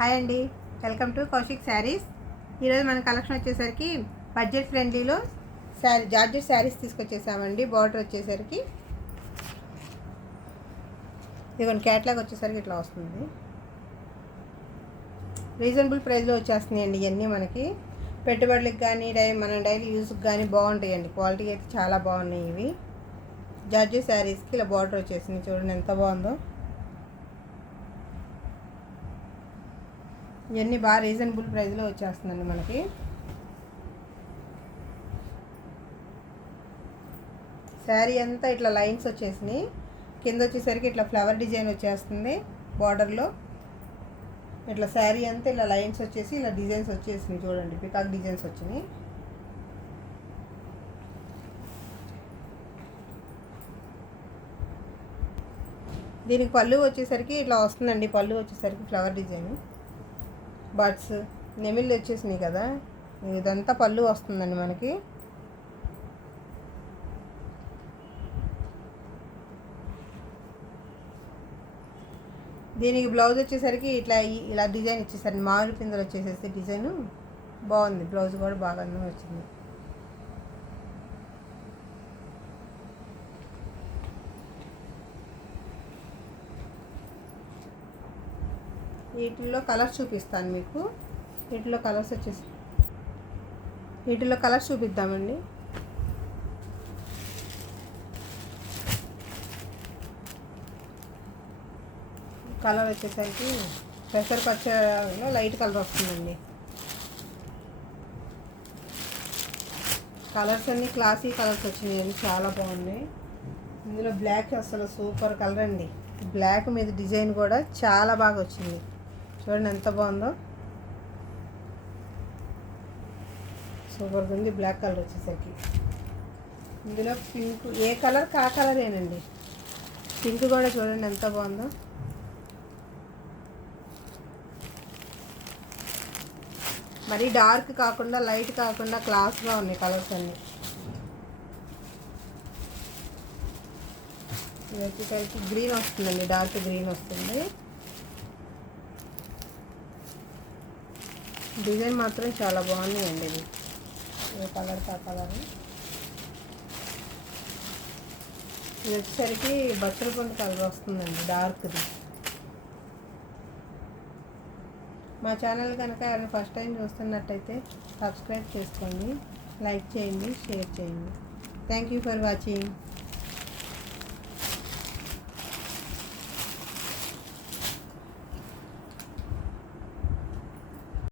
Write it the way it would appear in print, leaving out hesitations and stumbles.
Hi అండి, welcome to Kaushik saris. ఈరోజు మన కలెక్షన్ వచ్చేసరికి బడ్జెట్ ఫ్రెండ్లీలో జార్జెట్ శారీస్ తీసుకొచ్చేసామండి. బార్డర్ వచ్చేసరికి ఇదిగోండి, క్యాట్లాగ్ వచ్చేసరికి ఇట్లా వస్తుంది. రీజనబుల్ ప్రైస్లో వచ్చేస్తున్నాయండి ఇవన్నీ. మనకి పెట్టుబడులకు కానీ మన డైలీ యూస్కి కానీ బాగుంటాయండి. క్వాలిటీ అయితే చాలా బాగున్నాయి. ఇవి జార్జెట్ శారీస్కి ఇలా బార్డర్ వచ్చేసింది. చూడండి ఎంత బాగుందో. ఇవన్నీ బాగా రీజనబుల్ ప్రైస్లో వచ్చేస్తుందండి మనకి. శారీ అంతా ఇట్లా లైన్స్ వచ్చేసినాయి. కింద వచ్చేసరికి ఇట్లా ఫ్లవర్ డిజైన్ వచ్చేస్తుంది బార్డర్లో. ఇట్లా శారీ అంతా ఇలా లైన్స్ వచ్చేసి ఇలా డిజైన్స్ వచ్చేసినాయి. చూడండి, పికాక్ డిజైన్స్ వచ్చినాయి. దీనికి పళ్ళు వచ్చేసరికి ఇట్లా వస్తుందండి. పళ్ళు వచ్చేసరికి ఫ్లవర్ డిజైన్, బర్డ్స్, నెమిళ్ళు వచ్చేసినాయి కదా. ఇదంతా పళ్ళు వస్తుందండి మనకి. దీనికి బ్లౌజ్ వచ్చేసరికి ఇలా డిజైన్ ఇచ్చేసరికి మామిడి పిందెలు వచ్చేసేసి డిజైన్ బాగుంది. బ్లౌజ్ కూడా బాగా వచ్చింది. వీటిల్లో కలర్స్ చూపిస్తాను మీకు. వీటిలో కలర్స్ వచ్చేసి వీటిలో కలర్స్ చూపిద్దామండి. కలర్ వచ్చేసరికి పెసర పచ్చలో లైట్ కలర్ వస్తుందండి. కలర్స్ అన్నీ క్లాసీ కలర్స్ వచ్చినాయండి, చాలా బాగున్నాయి. ఇందులో బ్లాక్ అసలు సూపర్ కలర్ అండి. బ్లాక్ మీద డిజైన్ కూడా చాలా బాగా వచ్చింది. చూడండి ఎంత బాగుందో, సూపర్గా ఉంది. బ్లాక్ కలర్ వచ్చేసరికి ఇందులో పింక్, ఏ కలర్ కా కలరేనండి. పింక్ కూడా చూడండి ఎంత బాగుందో. మరి డార్క్ కాకుండా లైట్ కాకుండా క్లాస్గా ఉన్నాయి కలర్స్ అన్నీ. ఇది వచ్చేసరికి గ్రీన్ వస్తుందండి, డార్క్ గ్రీన్ వస్తుంది. డిజైన్ మాత్రం చాలా బాగున్నాయండి. ఇది ఏ కలర్ కా కలర్. ఇది వచ్చేసరికి బచ్చల పండు కలర్ వస్తుందండి, డార్క్ది. మా ఛానల్ కనుక ఎవరైనా ఫస్ట్ టైం చూస్తున్నట్టయితే సబ్స్క్రైబ్ చేసుకోండి, లైక్ చేయండి, షేర్ చేయండి. Thank you for watching.